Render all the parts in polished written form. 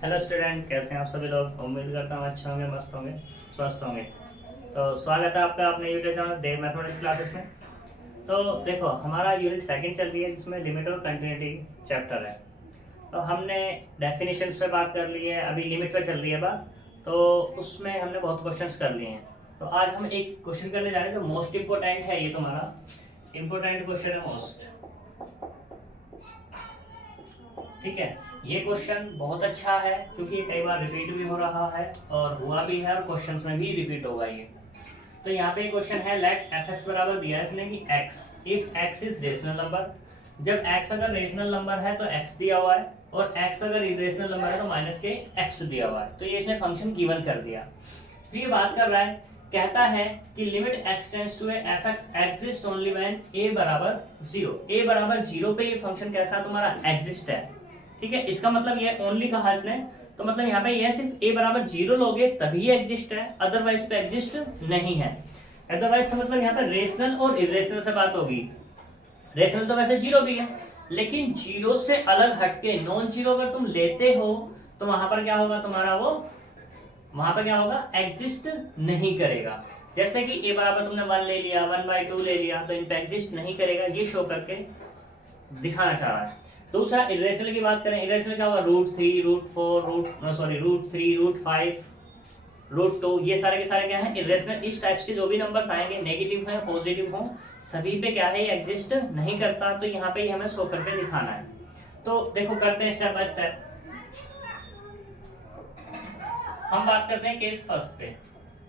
Hello student, कैसे हैं आप सभी लोग। उम्मीद करता हूँ अच्छे होंगे, मस्त होंगे, स्वस्थ होंगे। तो स्वागत है आपका अपने यूट्यूब चैनल देव मैथमेटिक्स क्लासेस में। तो देखो, हमारा यूनिट सेकंड चल रही है जिसमें लिमिट और कंटिन्यूटी चैप्टर है। तो हमने डेफिनेशन पे बात कर ली है, अभी लिमिट पे चल रही है बात। तो उसमें हमने बहुत क्वेश्चंस कर लिए हैं। तो आज हम एक क्वेश्चन करने जा रहे हैं जो मोस्ट इम्पोर्टेंट है। ये तुम्हारा इम्पोर्टेंट क्वेश्चन है मोस्ट। ठीक है, ये क्वेश्चन बहुत अच्छा है क्योंकि ये कई बार रिपीट भी हो रहा है और हुआ भी है और क्वेश्चंस में भी रिपीट होगा ये। तो यहाँ पे क्वेश्चन है लेट एफ एक्स बराबर दिया है इसने कि x if x is rational number. जब एक्स अगर रेशनल नंबर है तो एक्स दिया हुआ है, और एक्स अगर इरेशनल नंबर है तो माइनस के एक्स दिया हुआ है। तो ये इसने फंक्शन गिवन कर दिया। फिर ये बात कर रहा है, कहता है कि limit x tends to f x exist only when a बराबर जीरो। ए बराबर जीरो पे ये फंक्शन कैसा तुम्हारा एग्जिस्ट है। ठीक है, इसका मतलब ये ओनली कहा इसने, तो मतलब यहाँ पे ये सिर्फ ए बराबर जीरो लोगे तभी एग्जिस्ट है, अदरवाइज पे एग्जिस्ट नहीं है। अदरवाइज का मतलब यहाँ पे रेशनल और इरेशनल से बात होगी। रेशनल तो वैसे जीरो भी है, लेकिन जीरो से अलग हटके नॉन जीरो अगर तुम लेते हो तो वहां पर क्या होगा तुम्हारा, वो वहां पर क्या होगा, एग्जिस्ट नहीं करेगा। जैसे कि ए बराबर तुमने 1 ले लिया, 1/2 ले लिया, तो इन पे एग्जिस्ट नहीं करेगा, ये शो करके दिखाना चाह रहा है। दूसरा इरेशनल की बात करें, इरेशनल क्या होगा, √3 √4 √3 √5 √2, ये सारे के सारे क्या है इरेशनल। इस टाइप्स के जो भी नंबर्स आएंगे, नेगेटिव हो पॉजिटिव हो, सभी पे क्या है, एग्जिस्ट नहीं करता। तो यहाँ पे हमें शो करके दिखाना है। तो देखो करते हैं स्टेप बाय स्टेप। हम बात करते हैं केस फर्स्ट पे।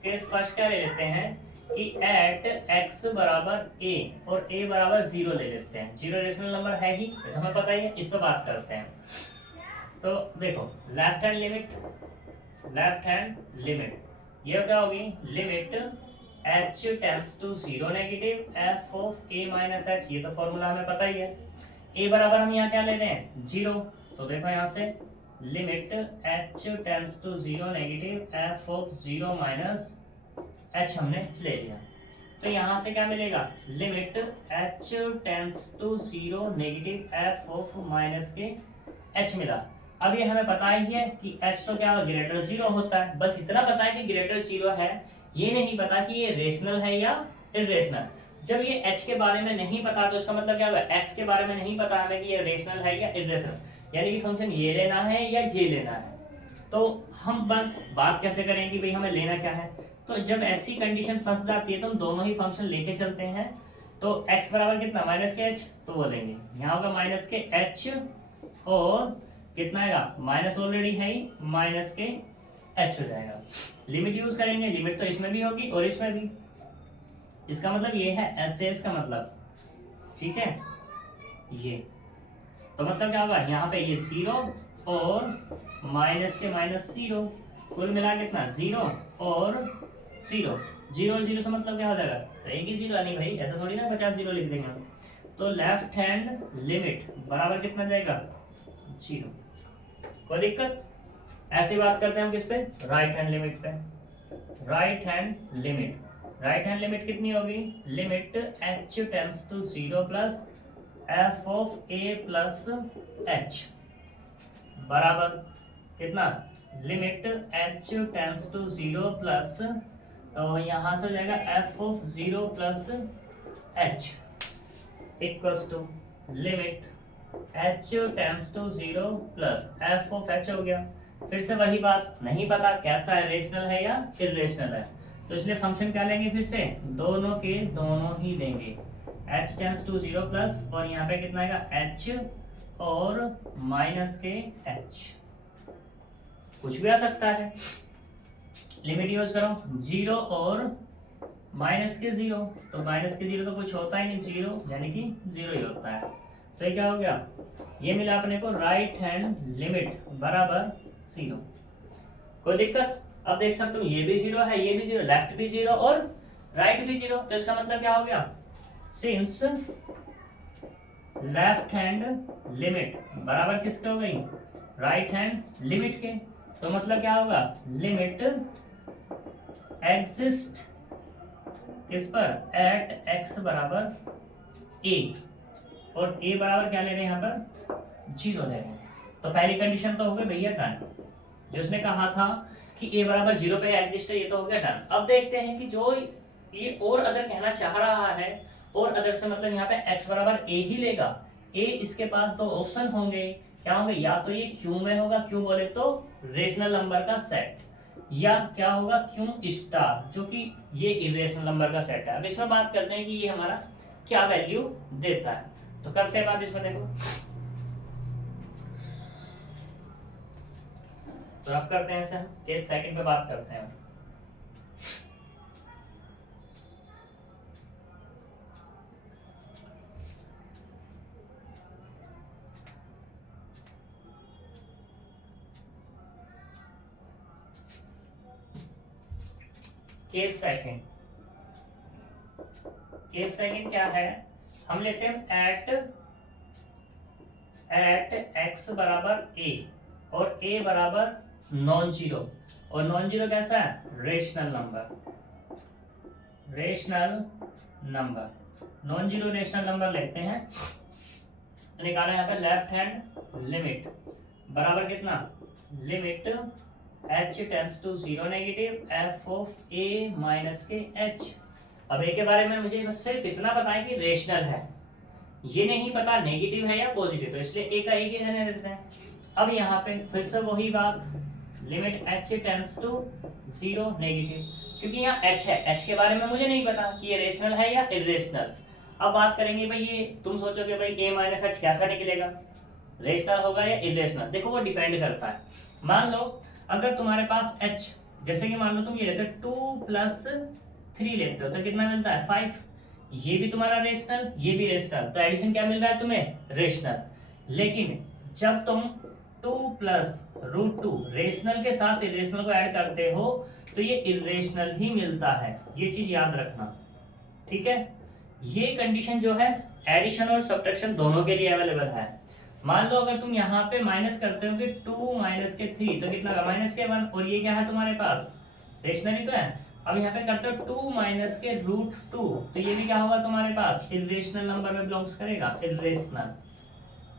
केस फर्स्ट क्या ले लेते हैं कि एट एक्स बराबर ए और ए बराबर जीरो ले लेते हैं। जीरो रेशनल नंबर है ही, तो हमें पता ही है, इस पर बात करते हैं। तो देखो लेफ्ट हैंड लिमिट ये क्या होगी, limit h tends to zero negative f of a minus h. ये तो फॉर्मूला हमें पता ही है। ए बराबर हम यहाँ क्या ले रहे हैं, जीरो। तो देखो यहाँ से limit h tends to zero negative f of zero minus h हमने ले लिया। तो यहाँ से क्या मिलेगा, limit h tends to zero negative f of minus के एच मिला। अब ये हमें पता ही है कि एच तो क्या ग्रेटर जीरो होता है, बस इतना पता है कि ग्रेटर जीरो है। ये नहीं पता कि ये रेशनल है या इरेशनल। जब ये एच के बारे में नहीं पता तो इसका मतलब क्या होगा, एक्स के बारे में नहीं पता हमें कि ये रेशनल है या इरेशनल, यानी कि फंक्शन ये लेना है या ये लेना है। तो हम बात कैसे करें कि भाई हमें लेना क्या है। तो जब ऐसी कंडीशन फंस जाती है तो हम दोनों ही फंक्शन लेके चलते हैं। तो x बराबर कितना, माइनस के एच, तो वो लेंगे यहाँ होगा माइनस के एच, और कितना आएगा, माइनस ऑलरेडी है ही, माइनस के एच हो जाएगा। लिमिट यूज करेंगे, लिमिट तो इसमें भी होगी और इसमें भी। इसका मतलब ये है एस से इसका मतलब, ठीक है ये। तो मतलब क्या होगा, यहाँ पे ये जीरो और माइनस के माइनस जीरो, कुल मिला कितना, जीरो और जीरो। जीरो और जीरो से मतलब क्या हो जाएगा, तो एक ही जीरो, नहीं भाई ऐसा थोड़ी ना 50 जीरो लिख देंगे हम। तो लेफ्ट हैंड लिमिट बराबर कितना जाएगा, जीरो। कोई दिक्कत। ऐसी बात करते हैं हम किस पे, राइट हैंड लिमिट पे। राइट हैंड लिमिट कितनी होगी, limit h tends to zero plus f of a plus h बराबर कितना, limit h tends to zero plus, तो यहाँ से हो जाएगा f of zero plus h equals to limit h tends to zero plus f of h हो गया। फिर से वही बात, नहीं पता कैसा है, रेशनल है या इरेशनल है, तो इसलिए फंक्शन क्या लेंगे, फिर से दोनों के दोनों ही लेंगे। h tends to zero plus, और यहाँ पे कितना आएगा, h और माइनस के h, कुछ भी आ सकता है। लिमिट यूज करो, जीरो और माइनस के जीरो, तो माइनस के जीरो तो कुछ होता ही नहीं, जीरो यानी कि जीरो ही होता है। तो ये क्या हो गया, ये मिला अपने को राइट हैंड लिमिट बराबर जीरो। कोई दिक्कत। अब देख सकते हो ये भी जीरो है, ये भी जीरो, लेफ्ट भी जीरो और राइट भी जीरो। तो इसका मतलब क्या हो गया, सिंस लेफ्ट हैंड लिमिट बराबर किसके हो गई, राइट हैंड लिमिट के। तो मतलब क्या होगा, लिमिट एग्जिस्ट किस पर, एट एक्स बराबर ए, और ए बराबर क्या ले रहे हैं यहाँ पर, जीरो ले रहे हैं। तो पहली कंडीशन तो हो गई भैया डन। जो उसने कहा था कि ए बराबर 0 पे एग्जिस्ट है, ये तो हो गया डन। अब देखते हैं कि जो ये और अदर कहना चाह रहा है, और अदर से मतलब यहाँ पे x बराबर a ही लेगा। a इसके पास दो ऑप्शन होंगे, क्या होंगे, या तो ये क्यू में होगा, क्यू बोले तो रेशनल नंबर का सेट, या क्या होगा क्यू स्टार, जो कि ये इरेशनल नंबर का सेट है। अब इसमें बात करते हैं कि ये हमारा क्या वैल्यू देता है, तो करते हैं बात इसमें। देखो तो अब करते हैं इसे हम केस सेकंड पे बात करते हैं। केस सेकंड, केस सेकंड क्या है, हम लेते हैं एट एक्स बराबर ए और ए बराबर नॉन जीरो, और नॉन जीरो कैसा है, rational number, rational number, non zero rational number लेते हैं। निकालो यहाँ पे लेफ्ट हैंड लिमिट बराबर कितना, limit h tends to 0 negative f of a minus के h। अब a के बारे में मुझे बस सिर्फ इतना पता है कि रेशनल है, ये नहीं पता नेगेटिव है या पॉजिटिव, तो इसलिए a का एक ही रहने देते हैं। अब यहाँ पे फिर से वही बात, limit h tends to 0 negative, क्योंकि यहाँ h है, h के बारे में मुझे नहीं पता कि ये रेशनल है या इरेशनल। अब बात करेंगे भाई, ये तुम सोचोगे भाई a माइनस h कैसा निकलेगा, रेशनल होगा या इरेशनल। देखो वो डिपेंड करता है। मान लो अगर तुम्हारे पास h, जैसे कि मान लो तुम ये लेते हो 2 प्लस 3 लेते हो तो कितना मिलता है 5, ये भी तुम्हारा रेशनल, ये भी रेशनल, तो एडिशन क्या मिल रहा है तुम्हें, रेशनल। लेकिन जब तुम 2 प्लस रूट 2 रेशनल के साथ इरेशनल को ऐड करते हो तो ये इरेशनल ही मिलता है, ये चीज याद रखना, ठीक है। ये कंडीशन जो है एडिशन और सब्ट्रैक्शन दोनों के लिए अवेलेबल है। मान लो अगर तुम यहाँ पे माइनस करते हो कि 2 माइनस के 3 तो कितना होगा, माइनस के 1, और ये क्या है तुम्हारे पास, रेशनल ही तो है। अब यहाँ पे करते हो 2 माइनस के रूट 2 तो ये भी क्या होगा तुम्हारे पास, इरेशनल नंबर में बिलोंग्स करेगा, इरेशनल,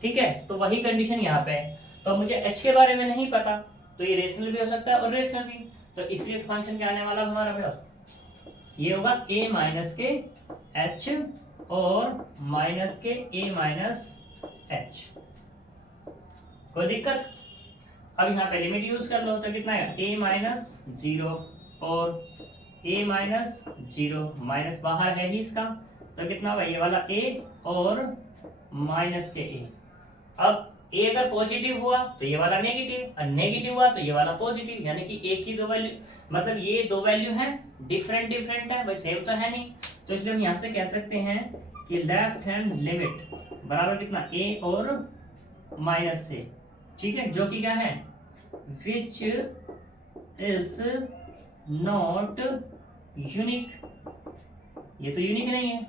ठीक है। तो वही कंडीशन यहाँ पे है। तो मुझे h के बारे में नहीं पता, तो ये रेशनल भी हो सकता है और रेशनल भी, तो इसलिए फंक्शन क्या आने वाला हमारा भैया, ये होगा a माइनस के h और माइनस के a माइनस h। कोई दिक्कत। अब यहाँ पे लिमिट यूज कर लो तो कितना है, a माइनस 0 और a माइनस 0, माइनस बाहर है ही इसका, तो कितना होगा, ये वाला a और माइनस के a। अब a अगर पॉजिटिव हुआ तो ये वाला नेगेटिव, और नेगेटिव हुआ तो ये वाला पॉजिटिव, यानी कि एक ही दो वैल्यू, मतलब ये दो वैल्यू हैं, डिफरेंट डिफरेंट है भाई, सेम तो है नहीं। तो इसलिए हम यहाँ से कह सकते हैं कि लेफ्ट हैंड लिमिट बराबर कितना, a और माइनस से, ठीक है, जो कि क्या है, विच इज नॉट यूनिक, ये तो यूनिक नहीं है,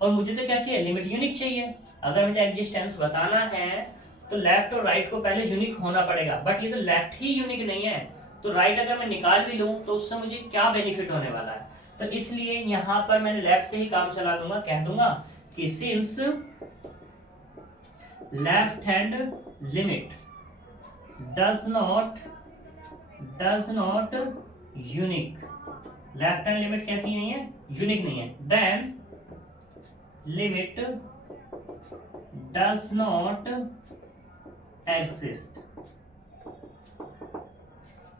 और मुझे तो क्या चाहिए, लिमिट यूनिक चाहिए। अगर मुझे एग्जिस्टेंस बताना है तो लेफ्ट और राइट को पहले यूनिक होना पड़ेगा, बट ये तो लेफ्ट ही यूनिक नहीं है, तो राइट अगर मैं निकाल भी लूं तो उससे मुझे क्या बेनिफिट होने वाला है। तो इसलिए यहाँ पर मैंने लेफ्ट से ही काम चला दूंगा, कह दूंगा कि since left hand limit does not unique, left hand limit कैसी नहीं है, यूनिक नहीं है, then limit does not exist.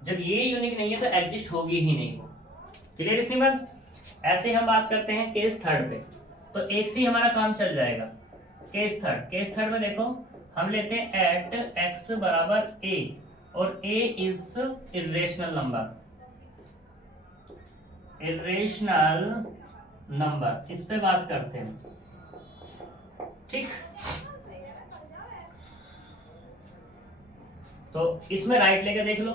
जब ये यूनिक नहीं है तो एग्जिस्ट होगी ही नहीं वो, क्लियर इतनी बात। ऐसे हम बात करते हैं केस थर्ड पे, तो एक से ही हमारा काम चल जाएगा। केस थर्ड में देखो हम लेते हैं एट एक्स बराबर a और a इज इरेशनल नंबर, इस पे बात करते हैं, ठीक। तो इसमें राइट लेके देख लो,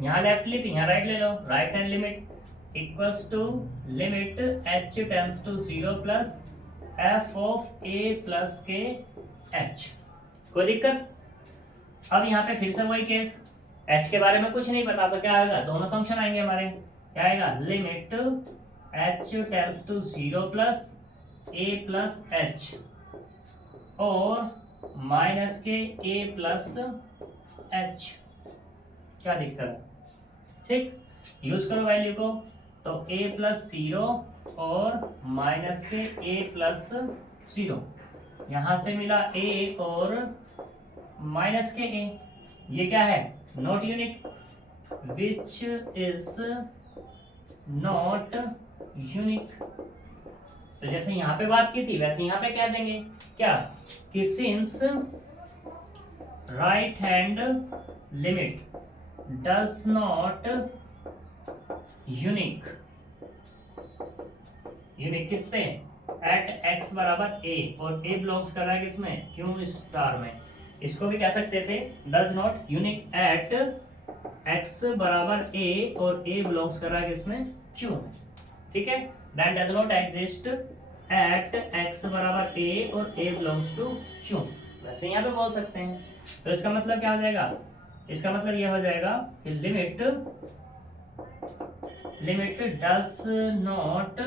यहाँ लेफ्ट ली थी, यहाँ राइट ले लो, right hand limit equals to limit h tends to 0 plus f of a plus के h। कोई दिक्कत। अब यहाँ पे फिर से वही केस, h के बारे में कुछ नहीं पता तो क्या आएगा, दोनों फंक्शन आएंगे हमारे, क्या आएगा, limit h tends to 0 plus a plus h और माइनस के a प्लस h। क्या दिक्कत है? ठीक, यूज करो वैल्यू को, तो a प्लस 0 और माइनस के a प्लस 0, यहां से मिला a और माइनस के a, ये क्या है? Not unique, which is not unique. तो जैसे यहाँ पे बात की थी वैसे यहाँ पे कह देंगे क्या, कि since right hand limit does not unique, unique किस पे? एट x बराबर a, और a बिलोंग्स कर रहा है किसमें? क्यू स्टार में। इसको भी कह सकते थे does not unique at x बराबर a, और a बिलोंग्स कर रहा है किसमें? q में। ठीक है, that does not exist at x बराबर a और a बिलोंग्स टू q, वैसे यहाँ पे बोल सकते हैं। तो इसका मतलब क्या हो जाएगा? इसका मतलब यह हो जाएगा कि limit does not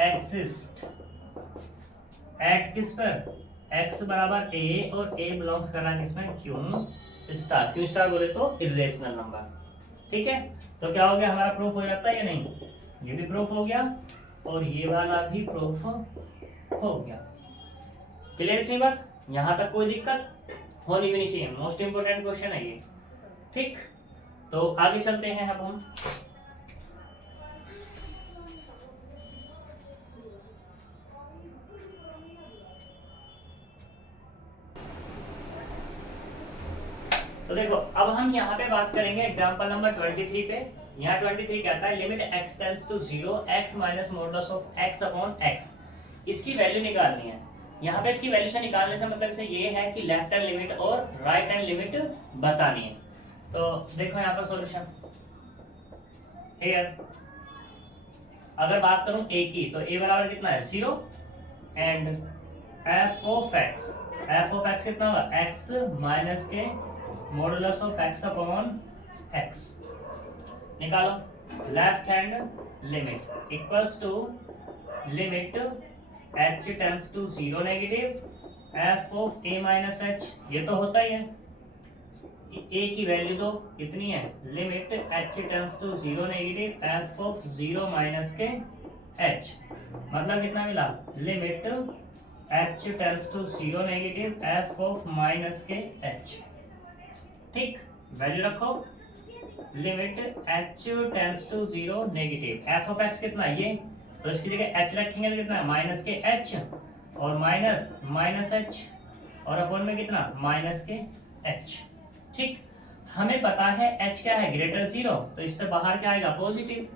exist eight किस पर? x बराबर a और a बिलोंग्स कर रहा है किसमें? q star. q स्टार बोले तो इरेशनल नंबर। ठीक है, तो क्या हो गया, हमारा प्रूफ हो जाता है या नहीं? ये भी प्रूफ हो गया और ये वाला भी प्रूफ हो गया। क्लियर थी बात? यहाँ तक कोई दिक्कत होनी भी नहीं चाहिए, मोस्ट इंपोर्टेंट क्वेश्चन है ये। ठीक, तो आगे चलते हैं अब हम। तो देखो अब हम यहाँ पे बात करेंगे एग्जांपल नंबर 23 पे। यहाँ 23 कहता है limit x tends to 0 x minus modulus of x upon x, इसकी वैल्यू निकालनी है। यहाँ पे इसकी वैल्यू से निकालने से मतलब से ये है कि लेफ्ट हैंड लिमिट और राइट हैंड लिमिट बतानी है। तो देखो यहाँ पर सॉल्यूशन हियर, अगर बात करूं a की, तो a बराबर कितना है? 0, एंड f ऑफ x कितना होगा? x माइनस के modulus of x upon x। निकालो left hand limit equals to limit h tends to 0 negative f of a minus h, ये तो होता ही है। a की वैल्यू तो कितनी है? Limit h tends to 0 negative f of 0 minus के h, मतलब कितना मिला? Limit h tends to 0 negative f of minus के h। ठीक, वैल्यू रखो, limit h tends to 0 negative f of x कितना है? ये, तो इसकी जगह h रखेंगे तो कितना है? माइनस के h, और माइनस h, और अपॉन में कितना? माइनस के h। ठीक, हमें पता है h क्या है? ग्रेटर 0, तो इससे बाहर क्या आएगा? पॉजिटिव,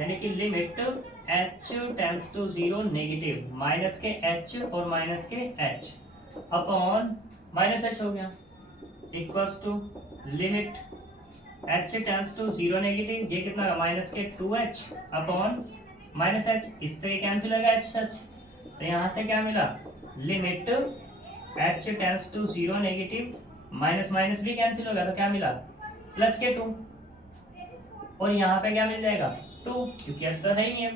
यानी कि limit h tends to 0 negative minus के h और माइनस के h अपॉन माइनस h हो गया, equals to limit h tends to 0 negative, ये कितना है? माइनस के 2h अपॉन माइनस h, इससे कैंसिल हो गया h, तो यहाँ से क्या मिला? Limit h tends to 0 negative, minus minus भी कैंसिल हो गया, तो क्या मिला? प्लस के 2, और यहाँ पे क्या मिल जाएगा? 2, क्योंकि h तो है ही नहीं है,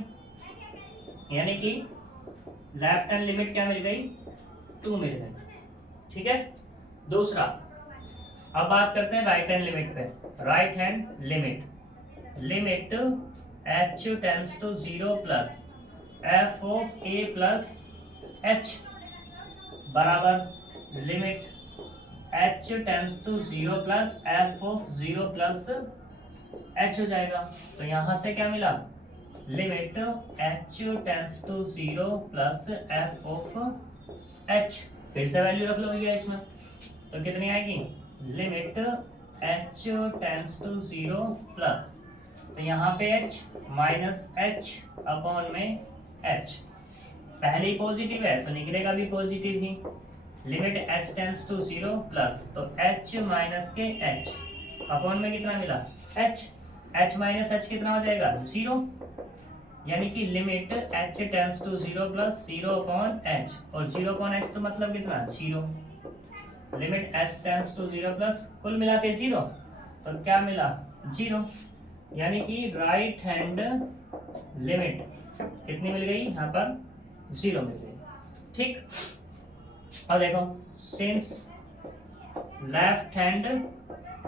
यानी कि लेफ्ट हैंड लिमिट क्या मिल गई? 2 मिल गई। ठीक है, दूसरा अब बात करते हैं राइट हैंड लिमिट पे। Right hand limit h tends to 0 plus f of a plus h बराबर limit h tends to 0 plus f of 0 plus h हो जाएगा। तो यहाँ से क्या मिला? Limit h tends to 0 plus f of h, फिर से वैल्यू रख लो भैया इसमें, तो कितनी आएगी? Limit h tends to 0 plus, तो यहाँ पे h माइनस h अपॉन में h, पहले ही पॉजिटिव है तो निकलेगा भी पॉजिटिव ही। Limit h tends to 0 plus, तो h माइनस के h अपॉन में कितना मिला? h माइनस h कितना हो जाएगा? 0, यानी कि limit h tends to 0 plus 0 upon h, और 0 अपॉन h तो मतलब कितना? 0। Limit h tends to 0 plus, कुल मिला के 0, तो क्या मिला? 0, यानी कि राइट हैंड लिमिट कितनी मिल गई? यहाँ पर 0 मिल गई। ठीक, अब देखो सिंस लेफ्ट हैंड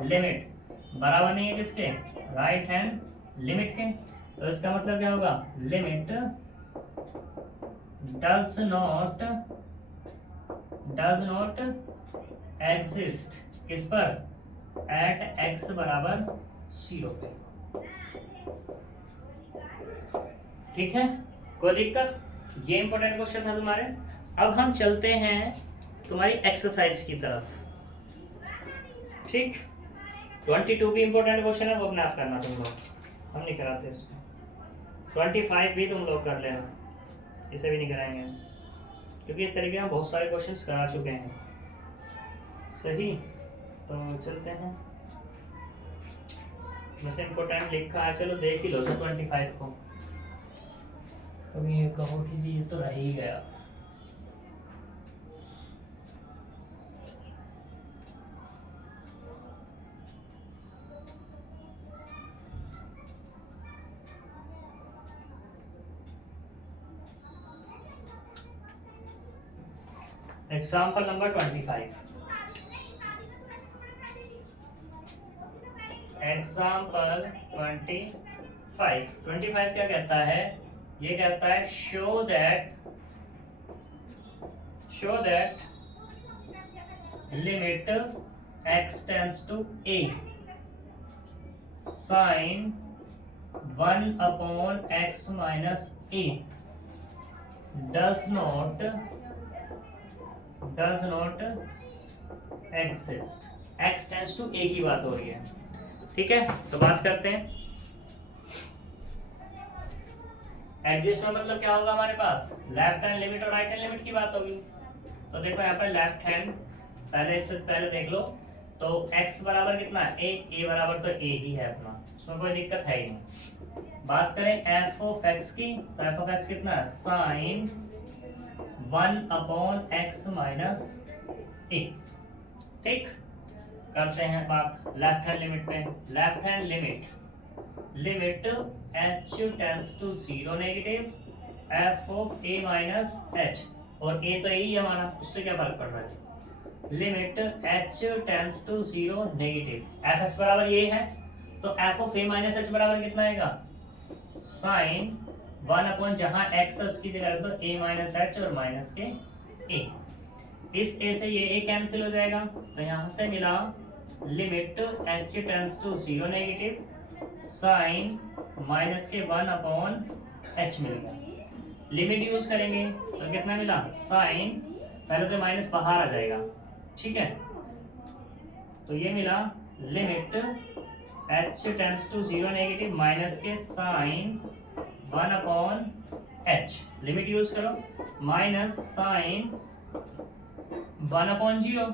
लिमिट बराबर नहीं है किसके, राइट हैंड लिमिट के। तो इसका मतलब क्या होगा, लिमिट डज नॉट एग्जिस्ट किस पर, एट x बराबर 0 पे। ठीक है, कोई दिक्कत, ये इंपॉर्टेंट क्वेश्चन था तुम्हारे। अब हम चलते हैं तुम्हारी एक्सरसाइज की तरफ। ठीक, 22 भी इंपॉर्टेंट क्वेश्चन है, वो अपने आप करना तुम लोग, हम नहीं कराते इसको। 25 भी तुम लोग कर लेना, इसे भी नहीं कराएंगे क्योंकि इस तरीके हम बहुत सारे क्वेश्चंस करा चुके हैं। सही, तो चलते हैं, वैसे इंपॉर्टेंट लिखा है, चलो देख ही लो सर 25 को। कभी ये कहो कि जी ये तो रह ही गया। Example number 25। एग्जाम्पल 25 क्या कहता है, ये कहता है show that limit x tends to a sin 1/x minus a does not exist। x tends to a की बात हो रही है। ठीक है, तो बात करते हैं। एग्जिस्ट में मतलब क्या होगा हमारे पास, लेफ्ट हैंड लिमिट और राइट हैंड लिमिट की बात होगी। तो देखो यहाँ पर लेफ्ट हैंड पहले, इससे पहले देख लो, तो x बराबर कितना है, a बराबर तो a ही है अपना, उसमें कोई दिक्कत है ही नहीं। बात करें f ऑफ x की, तो f ऑफ x कितना है, साइन 1/x माइनस a। ठीक, करते हैं बात लेफ्ट हैंड लिमिट पे। Left hand limit h tends to 0 negative f of a minus h, और a तो यही है हमारा, उससे क्या फर्क पड़ रहा है। Limit h tends to 0 negative f(x) बराबर ये है, तो f of a minus h बराबर कितना आएगा, साइन 1 जहां x है उसकी जगह रख दो a माइनस h और माइनस के a। इस a से ये a कैंसिल हो जाएगा, तो यहाँ से मिला limit h tends to 0 negative sine minus के 1/h मिल गया। लिमिट यूज करेंगे तो कितना मिला, साइन, पहले तो माइनस बाहर आ जाएगा, ठीक है, तो ये मिला limit h tends to 0 negative minus के साइन 1/h। लिमिट यूज करो, माइनस साइन 1/0,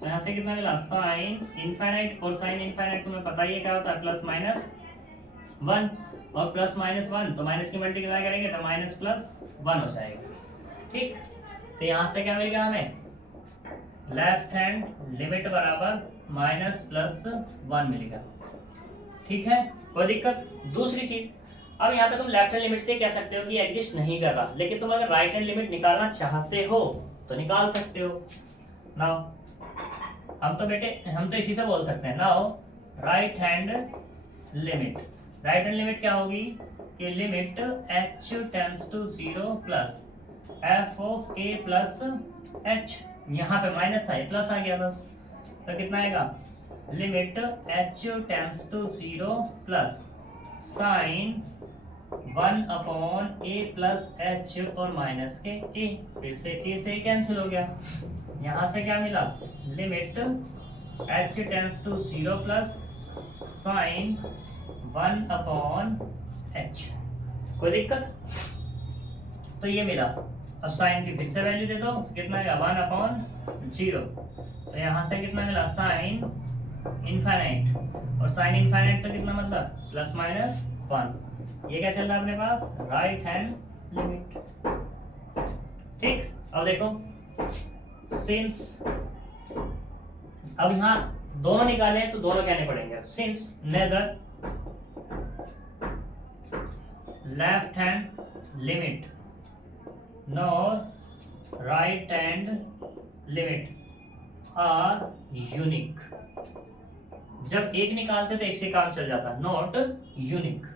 तो यहाँ से कितना मिला, साइन इनफाइनाइट, और साइन इनफाइनाइट तुम्हें पता ही है क्या होता है, प्लस माइनस 1, और प्लस माइनस 1 तो माइनस की मल्टीप्लाई करेंगे तो माइनस प्लस 1 हो जाएगा। ठीक, तो यहाँ से क्या मिलेगा हमें, लेफ्ट हैंड लिमिट बराबर माइनस प्लस 1 मिलेगा। ठीक है, कोई दिक्कत। दूसरी चीज, अब यहाँ पे तुम लेफ्ट हैंड लिमिट से कह सकते हो कि एग्जिस्ट नहीं कर रहा, लेकिन तुम अगर राइट हैंड लिमिट निकालना चाहते हो तो निकाल सकते हो। नाउ हम तो इसी से बोल सकते हैं, नाउ राइट हैंड लिमिट क्या होगी कि limit h tends to 0 plus f of a plus h, यहाँ पे माइनस था ये प्लस आ गया बस, तो कितना आएगा, limit h tends to 0 plus sine 1/a plus h और माइनस के a, फिर से a से कैंसिल हो गया। यहाँ से क्या मिला, limit h tends to 0 plus sine 1/h। कोई दिक्कत, तो ये मिला। अब साइन की फिर से वैल्यू दे दो, कितना आएगा, 1/0, तो यहाँ से कितना मिला, साइन इनफाइनाइट, और साइन इनफाइनाइट तो कितना मतलब प्लस माइनस 1। ये क्या चल रहा है अपने पास, राइट हैंड लिमिट। ठीक, अब देखो सिंस, अब यहाँ दोनों निकाले तो दोनों कहने पड़ेंगे, since neither left hand limit nor right hand limit are unique, जब एक निकालते तो एक से काम चल जाता, not unique,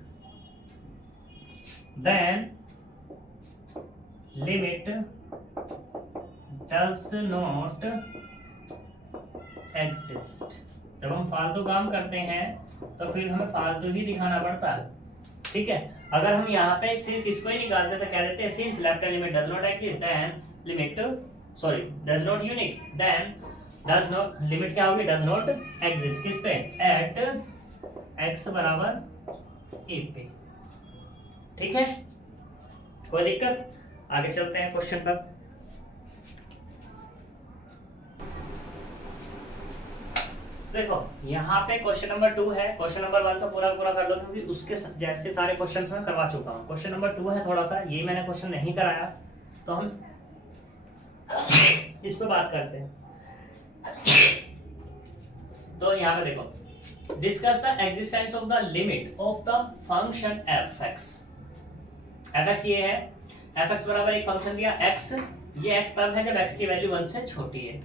then limit does not exist. जब हम फालतू काम करते हैं तो फिर हमें फालतू ही दिखाना पड़ता है, ठीक है। अगर हम यहाँ पे सिर्फ इसको ही निकालते तो कह देते हैं since left hand limit does not exist then limit sorry does not unique then does not limit क्या होगी, डज नॉट एग्जिस्ट किस पे, एट एक्स बराबर ए पे, ठीक है। कोई दिक्कत, आगे चलते हैं क्वेश्चन पर। देखो यहाँ पे क्वेश्चन नंबर 2 है, क्वेश्चन नंबर 1 तो पूरा पूरा कर लो क्योंकि उसके जैसे सारे क्वेश्चंस मैं करवा चुका हूँ। क्वेश्चन नंबर 2 है, थोड़ा सा ये मैंने क्वेश्चन नहीं कराया तो हम इस पे बात करते हैं। तो यहाँ पे देखो, discuss the existence of the limit of the function F x. F x ये है, एफ एक्स बराबर एक फंक्शन दिया एक्स, ये एक्स तब है जब एक्स की वैल्यू 1 से छोटी है।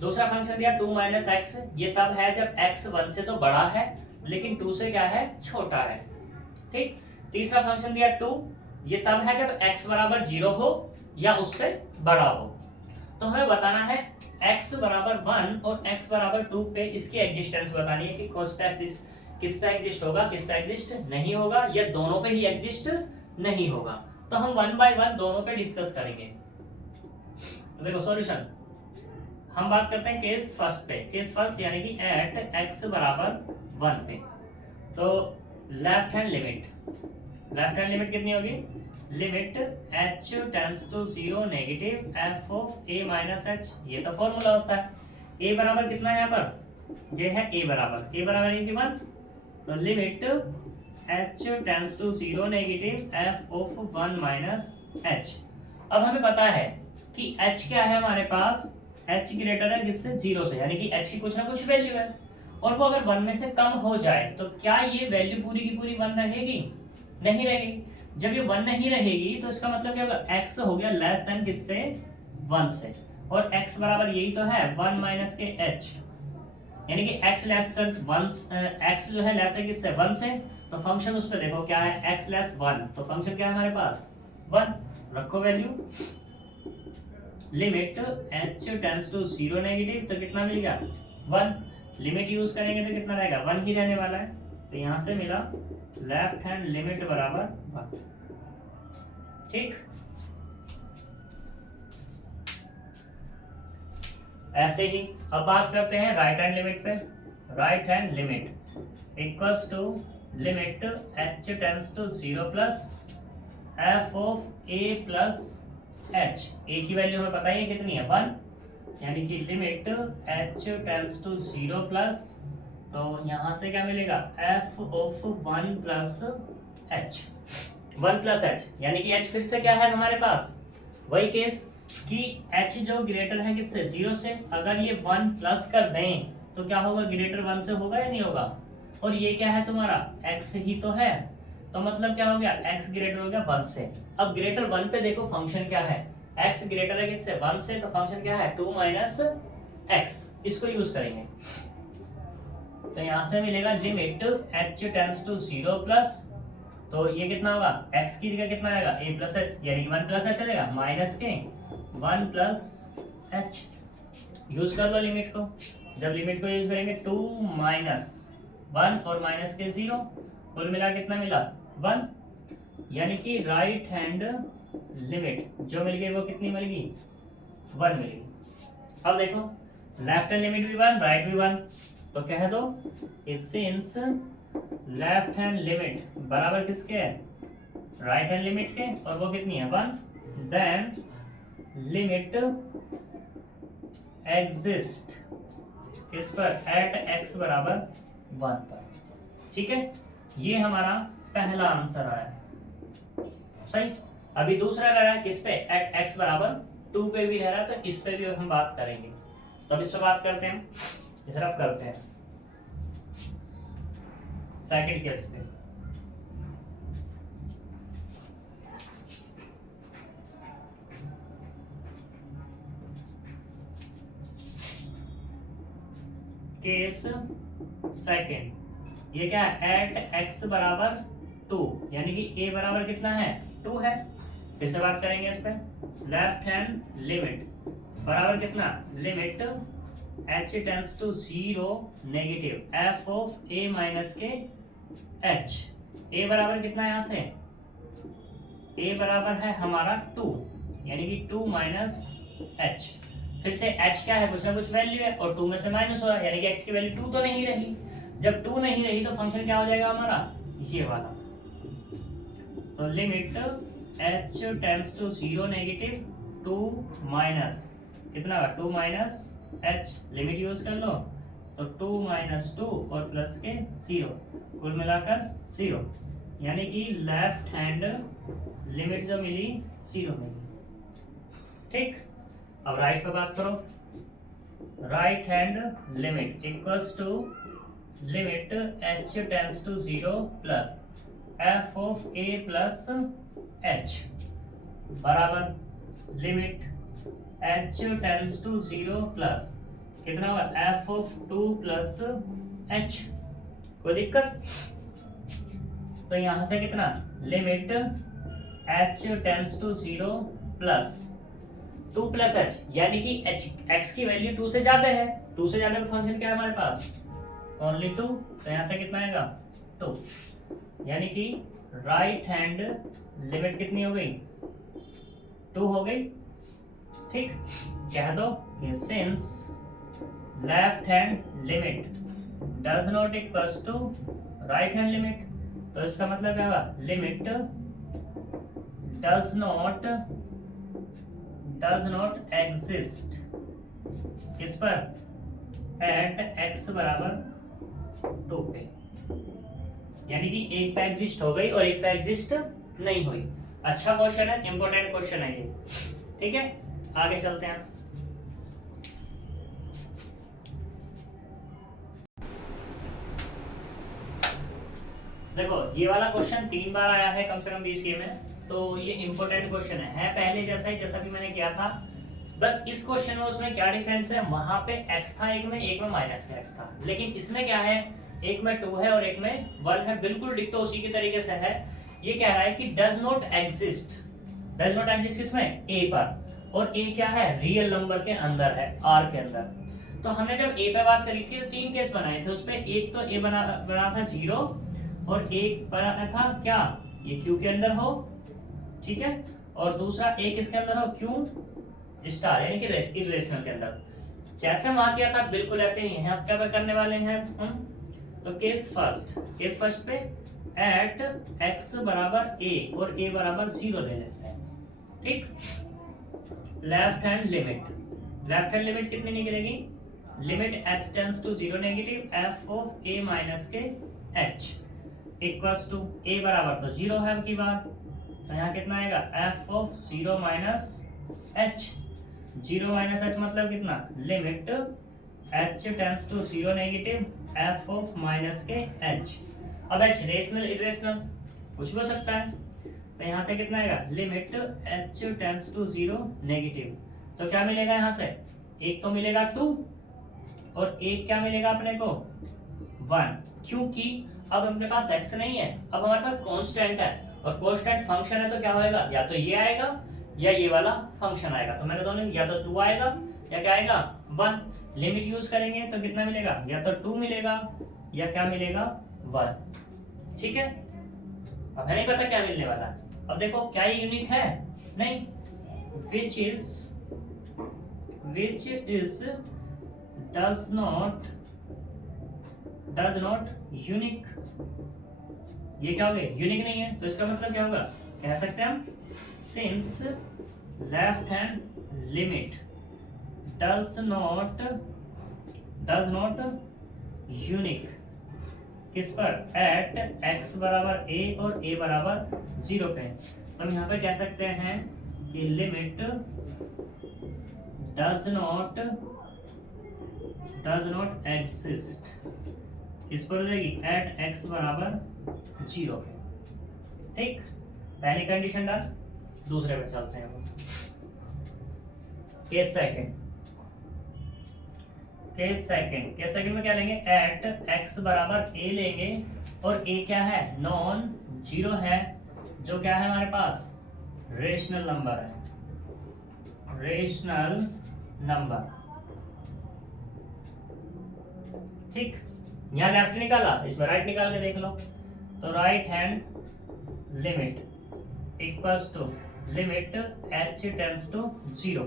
दूसरा फंक्शन दिया 2 माइनस एक्स, ये तब है जब एक्स 1 से तो बड़ा है लेकिन 2 से क्या है, छोटा है, ठीक। तीसरा फंक्शन दिया 2, ये तब है जब एक्स बराबर 0 हो या उससे बड़ा हो। तो हमें बताना है x बराबर 1 और x बराबर 2 पे इसकी एग्जिस्टेंस बतानी है कि किस पे एग्जिस्ट होगा, किस पे एग्जिस्ट नहीं होगा, या दोनों पे ही एग्जिस्ट नहीं होगा। तो हम 1 बाय 1 दोनों पे डिस्कस करेंगे। तो देखो सॉल्यूशन, हम बात करते हैं केस फर्स्ट पे, केस फर्स्ट यानी कि एट x बराबर 1 पे। तो लेफ्ट हैंड लिमिट कितनी होगी, limit h tends to 0 negative f of a minus h, ये तो फॉर्मूला होता है। a बराबर कितना है यहाँ पर, ये है a बराबर ये 1, तो limit h tends to 0 negative f of 1 minus h। अब हमें पता है कि h क्या है हमारे पास, h ग्रेटर है किससे, 0 से, यानी कि h की कुछ ना कुछ वैल्यू है और वो अगर 1 में से कम हो जाए तो क्या ये वैल्यू पूरी की पूरी 1 रहेगी, नहीं रहेगी। जब ये 1 नहीं रहेगी तो इसका मतलब क्या होगा, x हो गया लेस देन किससे, 1 से, और x बराबर यही तो है 1 माइनस के h, यानी कि x लेस देन 1, x जो है लेस है किससे, 1 से, तो फंक्शन उस पे देखो क्या है, x लेस 1, तो फंक्शन क्या है हमारे पास 1, रखो value, limit h tends to 0 negative, तो कितना मिल गया 1, लिमिट यूज करेंगे तो कितना रहेगा 1 ही रहने वाला है, तो यहां से मिला लेफ्ट हैंड लिमिट बराबर 1, ठीक। ऐसे ही अब बात करते हैं राइट हैंड लिमिट पे। Right hand limit equals to limit h tends to 0 plus f of a plus h, a की वैल्यू हमें पता ही है कितनी है 1, यानी कि limit h tends to 0 plus, तो यहां से क्या मिलेगा f of 1 plus h, 1 plus h, यानी कि h फिर से क्या है हमारे पास, वही केस कि h जो ग्रेटर है किससे, 0 से, अगर ये 1 प्लस कर दें तो क्या होगा, ग्रेटर 1 से होगा या नहीं होगा, और ये क्या है तुम्हारा x ही तो है, तो मतलब क्या हो गया x ग्रेटर हो गया 1 से। अब ग्रेटर 1 पे देखो फंक्शन क्या है, x ग्रेटर है किससे, 1 से, तो फंक्शन क्या है 2 माइनस x, इसको यूज करेंगे। तो यहां से मिलेगा limit h tends to 0 plus, तो ये कितना होगा, x की जगह कितना आएगा a प्लस h, यानी कि 1 प्लस h चलेगा, माइनस के 1 प्लस h, यूज कर लो लिमिट को। जब लिमिट को यूज करेंगे 2 माइनस 1 और माइनस के 0, कुल मिला कितना मिला 1, यानी कि राइट हैंड लिमिट जो मिल गई वो कितनी मिलेगी 1 मिलेगी। अब देखो लेफ्ट हैंड लिमिट भी 1, राइट भी 1, तो कह दो सिंस लेफ्ट हैंड लिमिट बराबर किसके है, राइट हैंड लिमिट के, और वो कितनी है 1, देन लिमिट एग्जिस्ट किस पर, एट x बराबर 1 पर, ठीक है। ये हमारा पहला आंसर आया, सही। अभी दूसरा रह रहा है किस पे, एट x बराबर 2 पे भी रह रहा है, तो इस पे भी हम बात करेंगे। तो अब इस पे बात करते हैं, इस तरफ करते हैं सेकंड केस पे। केस सेकेंड, ये क्या है, एट एक्स बराबर 2, यानी कि ए बराबर कितना है, 2 है। फिर से बात करेंगे इस पे, लेफ्ट हैंड लिमिट बराबर कितना, limit h tends to 0 negative f of a minus के h, a बराबर कितना है, यहाँ से a बराबर है हमारा 2, यानी कि 2 माइनस h। फिर से h क्या है, कुछ ना कुछ वैल्यू है और 2 में से माइनस हो रहा है, यानी कि x की वैल्यू 2 तो नहीं रही। जब 2 नहीं रही तो फंक्शन क्या हो जाएगा हमारा, ये वाला। तो limit h tends to 0 negative 2 minus कितना का, 2 माइनस h, लिमिट यूज कर लो तो 2 माइनस 2 और प्लस के 0, कुल मिलाकर 0, यानी कि लेफ्ट हैंड लिमिट जो मिली 0 मिली। ठीक, अब राइट पे बात करो, right hand limit equals to limit h tends to 0 plus f of a plus h बराबर limit h tends to 0 plus कितना होगा, f ऑफ 2 प्लस h। कोई दिक्कत, तो यहां से कितना, limit h tends to 0 plus 2 plus h, यानी कि x की वैल्यू 2 से ज्यादा है, 2 से ज्यादा का फंक्शन क्या है हमारे पास, ओनली 2, तो यहां से कितना आएगा 2, यानी कि राइट हैंड लिमिट कितनी हो गई, 2 हो गई। ठीक, कह दो कि since left hand limit does not equals to right hand limit, तो इसका मतलब क्या होगा, लिमिट डज नॉट एग्जिस्ट किस पर, एट x बराबर 2 पे, यानी कि एक पे एग्जिस्ट हो गई और एक पे एग्जिस्ट नहीं हुई। अच्छा क्वेश्चन है, इंपॉर्टेंट क्वेश्चन है ये। ठीक है, आगे चलते हैं। देखो ये वाला क्वेश्चन 3 बार आया है कम से कम बीसीए में, तो ये इंपॉर्टेंट क्वेश्चन है पहले जैसा ही, जैसा भी मैंने किया था। बस इस क्वेश्चन में उसमें क्या डिफरेंस है, वहां पे x था एक में माइनस का x था, लेकिन इसमें क्या है, एक में 2 है और एक में 1 है, बिल्कुल डिक्टो उसी की तरीके से है। ये कह रहा है कि डज नॉट एग्जिस्ट किसमें, a पर, और a क्या है, रियल नंबर के अंदर है, r के अंदर। तो हमने जब a पे बात करी थी तो 3 केस बनाए थे, उसपे एक तो a बना था 0 और एक बना था क्या, ये q के अंदर हो, ठीक है, और दूसरा a किसके अंदर हो, q स्टार यानी कि इरेशनल के अंदर। जैसे वहां किया था बिल्कुल ऐसे ही यहाँ क्या करने वाले हैं हम। तो केस फर्स्ट पे एट x बराबर a और a बराबर 0 ले लेते हैं। ठीक, लेफ्ट हैंड लिमिट कितनी निकलेगी, limit h tends to 0 negative f of a minus के h इक्वल्स टू a बराबर तो 0 है अब की बार, तो यहाँ कितना आएगा, f of 0 minus h, 0 minus h मतलब कितना, limit h tends to 0 negative f of minus के h। अब h रेशनल इरेशनल कुछ भी हो सकता है, तो यहाँ से कितना आएगा, limit h tends to 0 negative, तो क्या मिलेगा यहाँ से, एक तो मिलेगा 2 और एक क्या मिलेगा अपने को 1, क्योंकि अब अपने पास x नहीं है, अब हमारे पास कांस्टेंट है और कांस्टेंट फंक्शन है, तो क्या होएगा, या तो ये आएगा या ये वाला फंक्शन आएगा। तो मैंने दोनों, या तो 2 आएगा या क्या आएगा 1, लिमिट यूज करेंगे तो कितना मिलेगा, या तो 2 मिलेगा या क्या मिलेगा 1। ठीक है, अब है नहीं पता क्या मिलने वाला है। अब देखो क्या ये यूनिक है, नहीं, which is does not unique, ये क्या हो गया, यूनिक नहीं है, तो इसका मतलब क्या होगा, कह सकते हैं हम since left hand limit does not unique किस पर, एट x बराबर a और a बराबर 0 पे, तो हम यहाँ पे कह सकते हैं कि लिमिट डज नॉट एग्जिस्ट किस पर हो जाएगी, एट x बराबर 0 पे। ठीक, पहली कंडीशन डाल, दूसरे पे चलते हैं। केस सेकंड, केस सेकंड में क्या लेंगे, एट एक्स बराबर ए लेंगे, और ए क्या है, नॉन जीरो है, जो क्या है हमारे पास, रेशनल नंबर है, रेशनल नंबर। ठीक, यहाँ लेफ्ट निकाला, इसमें राइट निकाल के देख लो। तो right hand limit equals to limit h tends to 0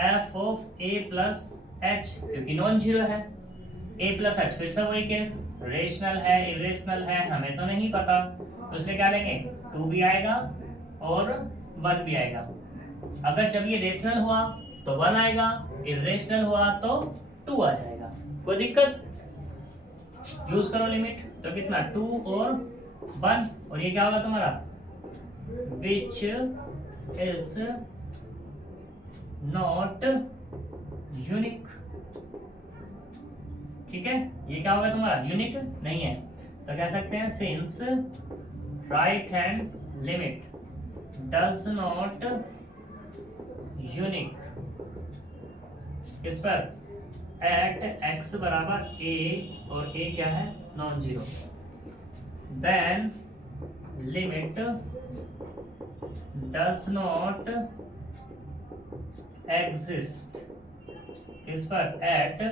f of a plus h, क्योंकि नॉन जीरो है, ए प्लस एच फिर से वही केस, रेशनल है इरेशनल है हमें तो नहीं पता, तो इसलिए क्या लेंगे, 2 भी आएगा और 1 भी आएगा। अगर जब ये रेशनल हुआ तो 1 आएगा, इरेशनल हुआ तो 2 आ जाएगा, कोई दिक्कत। यूज करो लिमिट, तो कितना, 2 और 1, और ये क्या होगा तुम्हारा, विच इज नॉट यूनिक। ठीक है, ये क्या होगा तुम्हारा, यूनिक नहीं है, तो कह सकते हैं since right hand limit does not unique इस पर एट एक्स बराबर ए, और ए क्या है, non zero, then limit does not exist इस पर एट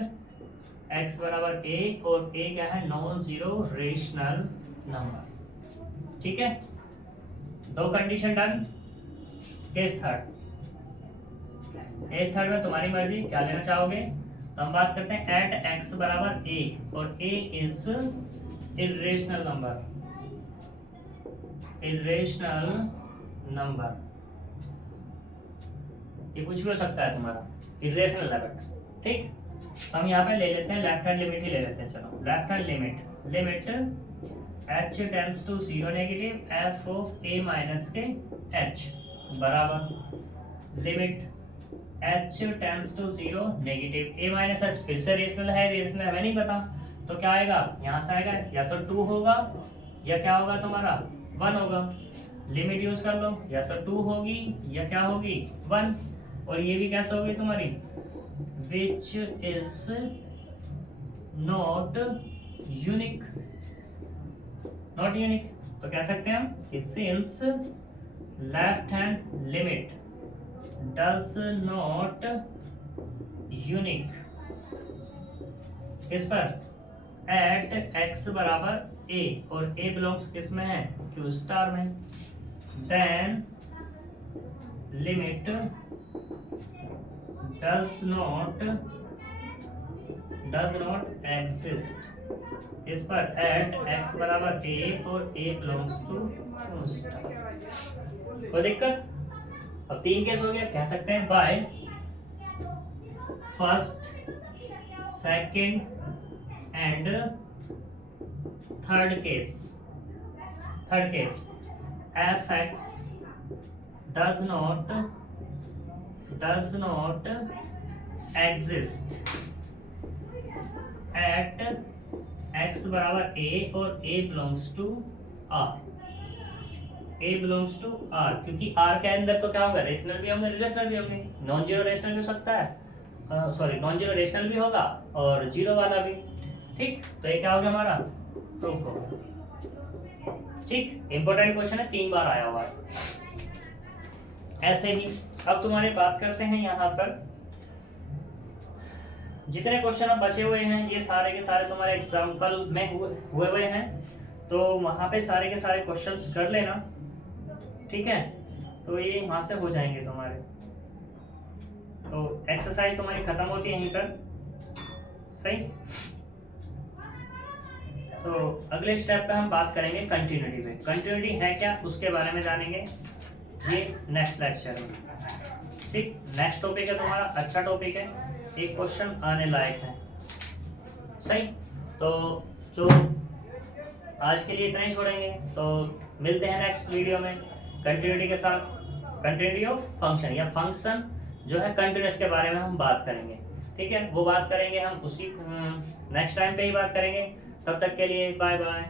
एक्स बराबर ए, और ए क्या है, नॉन जीरो रेशनल नंबर। ठीक है, 2 कंडीशन डन। केस थर्ड में तुम्हारी मर्जी क्या लेना चाहोगे, तो हम बात करते हैं एट एक्स बराबर ए, और a is irrational number, irrational number, ये कुछ भी हो सकता है तुम्हारा, इरेशनल नंबर। ठीक, हम यहाँ पे ले लेते हैं लेफ्ट हैंड लिमिट ही ले लेते हैं, चलो left hand limit h tends to 0 negative f of a minus के h बराबर limit h tends to 0 negative a minus h, फिर से रेशनल है रेशनल हमें नहीं पता, तो क्या आएगा, यहाँ से आएगा या तो 2 होगा या क्या होगा तुम्हारा 1 होगा, लिमिट यूज कर लो, या तो 2 होगी या क्या होगी 1, और ये भी कैसे होगी तुम्हारी, which is not unique, तो कह सकते हैं हम कि since left hand limit does not unique इस पर at x बराबर a, और a belongs किस में है, q स्टार में, then limit does not exist इस पर at x बराबर a, और a belongs to q star. कोई दिक्कत। अब 3 केस हो गया, कह सकते हैं by first second and third case F x does not exist eight x बराबर ए, और ए बिलोंग्स टू आर, क्योंकि आर के अंदर तो क्या होगा, रेशनल भी होंगे रिलेशनल भी होंगे, नॉन जीरो रेशनल भी हो सकता है, नॉन जीरो रेशनल भी होगा और जीरो वाला भी। ठीक, तो ये क्या हो गया हमारा, प्रूफ हो गया। ठीक, इंपॉर्टेंट क्वेश्चन है, 3 बार आया हुआ है। ऐसे ही अब तुम्हारी बात करते हैं, यहाँ पर जितने क्वेश्चन अब बचे हुए हैं ये सारे के सारे तुम्हारे एग्जाम्पल में हुए हैं, तो वहाँ पे सारे के सारे क्वेश्चंस कर लेना। ठीक है, तो ये वहाँ से हो जाएंगे तुम्हारे, तो एक्सरसाइज तुम्हारी खत्म होती है यहीं पर। सही, तो अगले स्टेप पे हम बात करेंगे कंटिन्यूटी पे। कंटिन्यूटी है क्या उसके बारे में जानेंगे ये नेक्स्ट लेक्चर में। ठीक, नेक्स्ट टॉपिक है तुम्हारा, अच्छा टॉपिक है, एक क्वेश्चन आने लायक है। सही, तो जो आज के लिए इतना ही छोड़ेंगे, तो मिलते हैं नेक्स्ट वीडियो में कंटिन्यूटी के साथ। कंटिन्यूटी ऑफ फंक्शन या फंक्शन जो है कंटिन्यूस के बारे में हम बात करेंगे। ठीक है, वो बात करेंगे हम उसी नेक्स्ट टाइम पे ही बात करेंगे। तब तक के लिए बाय बाय।